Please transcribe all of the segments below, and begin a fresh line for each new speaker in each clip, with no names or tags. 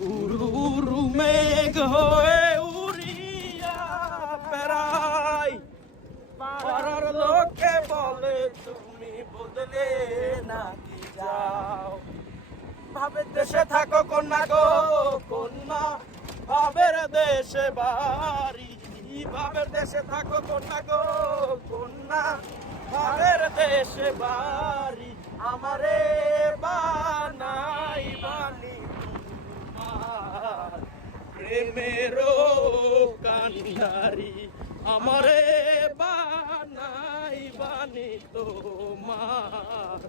উরু উরু মেঘ উড়িয়া বেড়াই পাড়ার লোকে বলে তুমি বদলে নাকি যাও ভাবে দেশে থাকো কন্যা গো কন্যা ভাবের দেশে বাড়ি ভাবের দেশে থাকো কন্যা গো কন্যা ভাবের দেশে বাড়ি আমারে বানাই বানি তোমার প্রেমেরও কান্ডারি, আমারে বানাই বানি তোমার।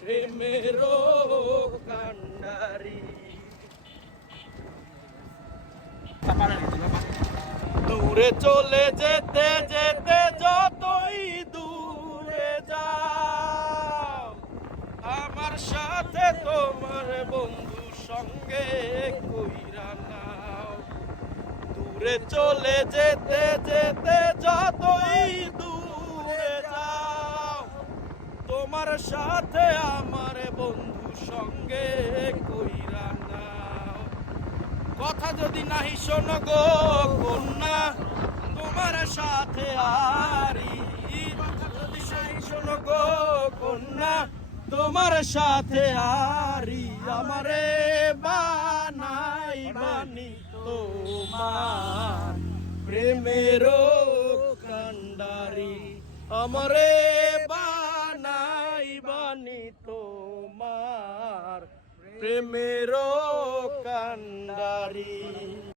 প্রেমেরও কান্ডারি। দূরে চলে যেতে যেতে যতই দূরে যাও, আমার সাথে তোমার বন্ধু সঙ্গে দূরে চলে যেতে যেতে যতই দূরে যাও, তোমার সাথে আমার বন্ধু সঙ্গে কইরা নাও। কথা যদি নাহি শোনো গো কন্যা, তোমার সাথে আরি কথা যদি নাহি শোনো গো কন্যা, তোমার সাথে আরি আমারে বানাই বানি তোমার প্রেমের কান্ডারি। আমারে বানাই বানি তোমার প্রেমের কান্ডারি।